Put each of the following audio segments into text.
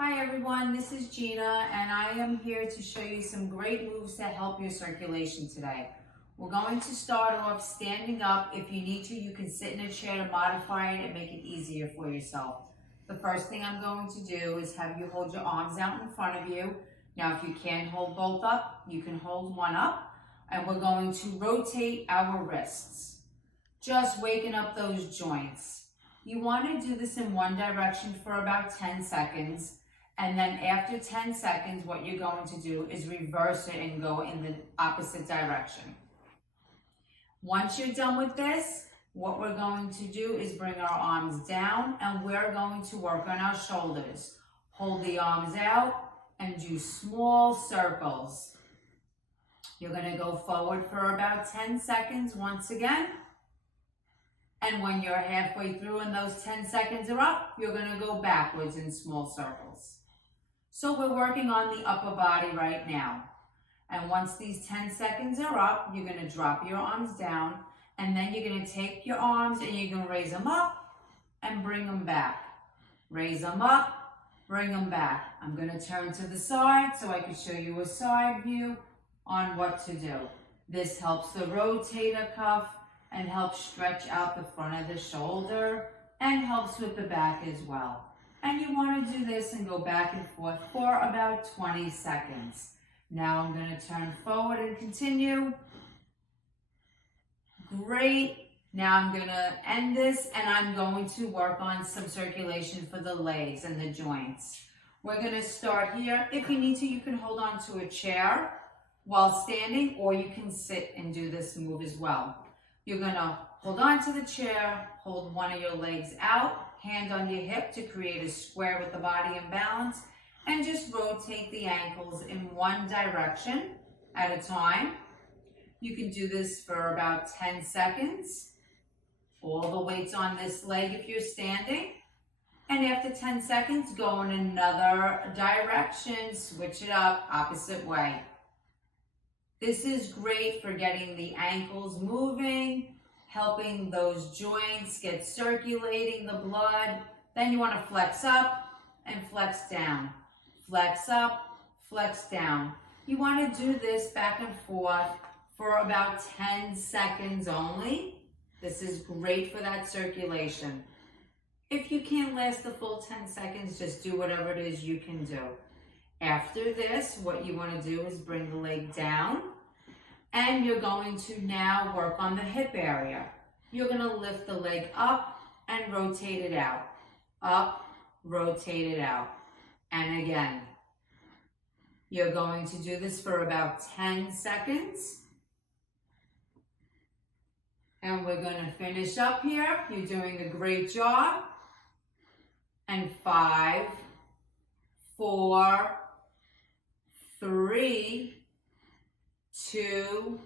Hi everyone, this is Gina and I am here to show you some great moves that help your circulation today. We're going to start off standing up. If you need to, you can sit in a chair to modify it and make it easier for yourself. The first thing I'm going to do is have you hold your arms out in front of you. Now if you can't hold both up, you can hold one up, and we're going to rotate our wrists, just waking up those joints. You want to do this in one direction for about 10 seconds. And then after 10 seconds, what you're going to do is reverse it and go in the opposite direction. Once you're done with this, what we're going to do is bring our arms down and we're going to work on our shoulders. Hold the arms out and do small circles. You're going to go forward for about 10 seconds once again. And when you're halfway through and those 10 seconds are up, you're going to go backwards in small circles. So we're working on the upper body right now. And once these 10 seconds are up, you're going to drop your arms down, and then you're going to take your arms and you're going to raise them up and bring them back. Raise them up, bring them back. I'm going to turn to the side so I can show you a side view on what to do. This helps the rotator cuff and helps stretch out the front of the shoulder and helps with the back as well. And you want to do this and go back and forth for about 20 seconds. Now I'm going to turn forward and continue. Great. Now I'm going to end this and I'm going to work on some circulation for the legs and the joints. We're going to start here. If you need to, you can hold on to a chair while standing, or you can sit and do this move as well. You're going to hold on to the chair, hold one of your legs out, hand on your hip to create a square with the body in balance, and just rotate the ankles in one direction at a time. You can do this for about 10 seconds. All the weight's on this leg if you're standing. And after 10 seconds, go in another direction, switch it up, opposite way. This is great for getting the ankles moving, helping those joints get circulating the blood. Then you want to flex up and flex down. Flex up, flex down. You want to do this back and forth for about 10 seconds only. This is great for that circulation. If you can't last the full 10 seconds, just do whatever it is you can do. After this, what you want to do is bring the leg down, and you're going to now work on the hip area. You're going to lift the leg up and rotate it out. Up, rotate it out. And again. You're going to do this for about 10 seconds. And we're going to finish up here. You're doing a great job. And 5, 4, 3, 2,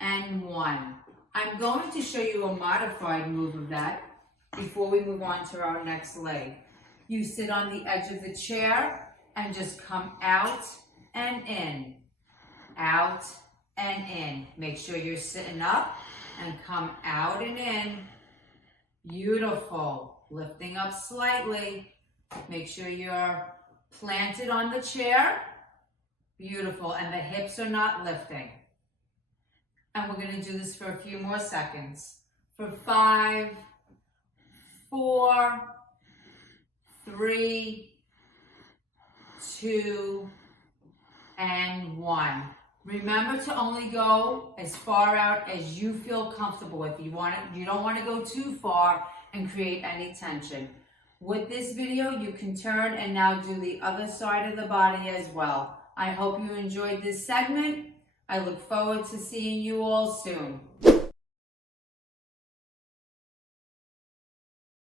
and 1. I'm going to show you a modified move of that before we move on to our next leg. You sit on the edge of the chair and just come out and in. Out and in. Make sure you're sitting up and come out and in. Beautiful. Lifting up slightly. Make sure you're planted on the chair. Beautiful. And the hips are not lifting. And we're going to do this for a few more seconds. For 5, 4, 3, 2, and 1. Remember to only go as far out as you feel comfortable with. You don't want to go too far and create any tension. With this video, you can turn and now do the other side of the body as well. I hope you enjoyed this segment. I look forward to seeing you all soon.